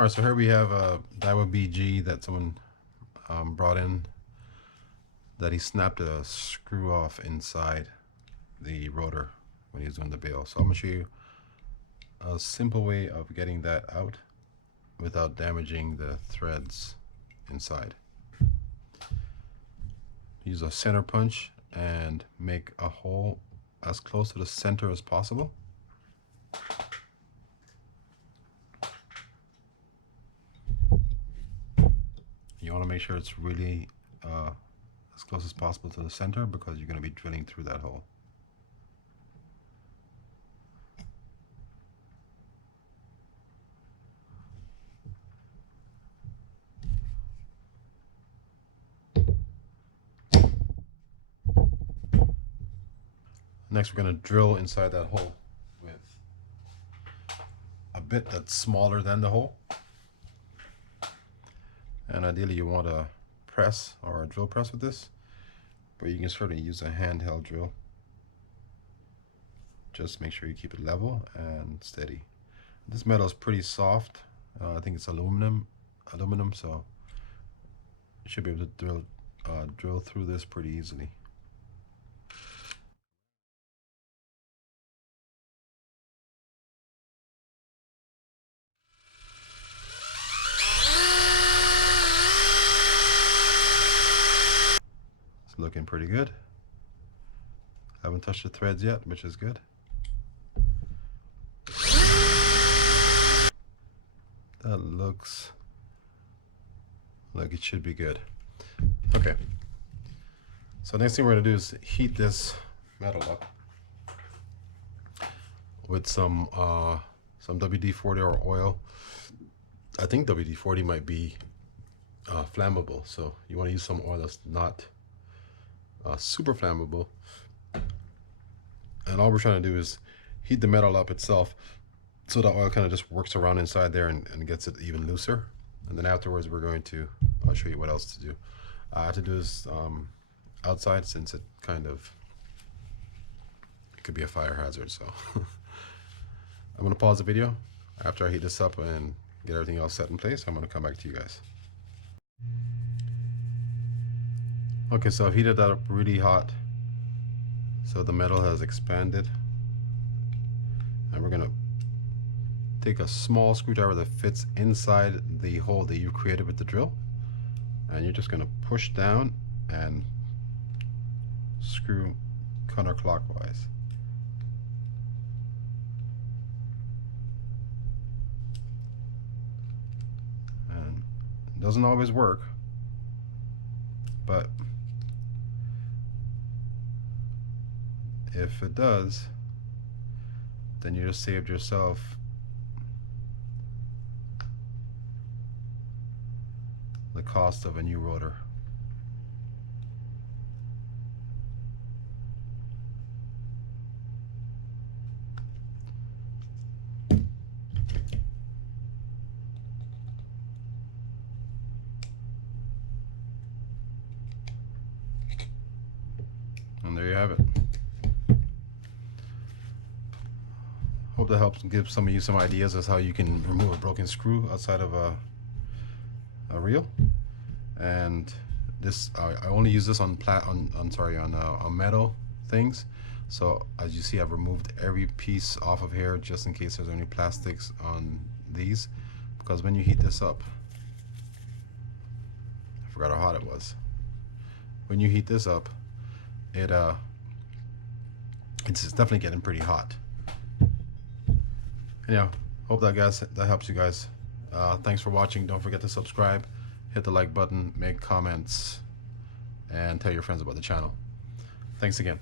All right, so here we have a Daiwa BG that someone brought in, that he snapped a screw off inside the rotor when he was doing the bail. So I'm gonna show you a simple way of getting that out without damaging the threads inside. Use a center punch and make a hole as close to the center as possible. You want to make sure it's really as close as possible to the center, because you're going to be drilling through that hole. Next, we're going to drill inside that hole with a bit that's smaller than the hole. And ideally you want a press or a drill press with this, but you can certainly use a handheld drill. Just make sure you keep it level and steady. This metal is pretty soft. I think it's aluminum, so you should be able to drill through this pretty easily. It's looking pretty good. Haven't touched the threads yet, which is good. That looks like it should be good. Okay. So next thing we're gonna do is heat this metal up with some WD-40 or oil. I think WD-40 might be flammable, so you want to use some oil that's not super flammable. And all we're trying to do is heat the metal up itself, so the oil kind of just works around inside there and gets it even looser. And then afterwards we're going to, I'll show you what else to do. I have to do this outside, since it could be a fire hazard. So I'm going to pause the video. After I heat this up and get everything else set in place, I'm going to come back to you guys. Okay, so I've heated that up really hot, so the metal has expanded, and we're going to take a small screwdriver that fits inside the hole that you created with the drill, and you're just going to push down and screw counterclockwise. And it doesn't always work, but if it does, then you just saved yourself the cost of a new rotor. And there you have it. Hope that helps give some of you some ideas as how you can remove a broken screw outside of a reel. And this, I only use this on metal things. So as you see, I've removed every piece off of here just in case there's any plastics on these, because when you heat this up, I forgot how hot it was. When you heat this up, it's definitely getting pretty hot. Anyhow, hope that helps you guys. Thanks for watching. Don't forget to subscribe, hit the like button, make comments, and tell your friends about the channel. Thanks again.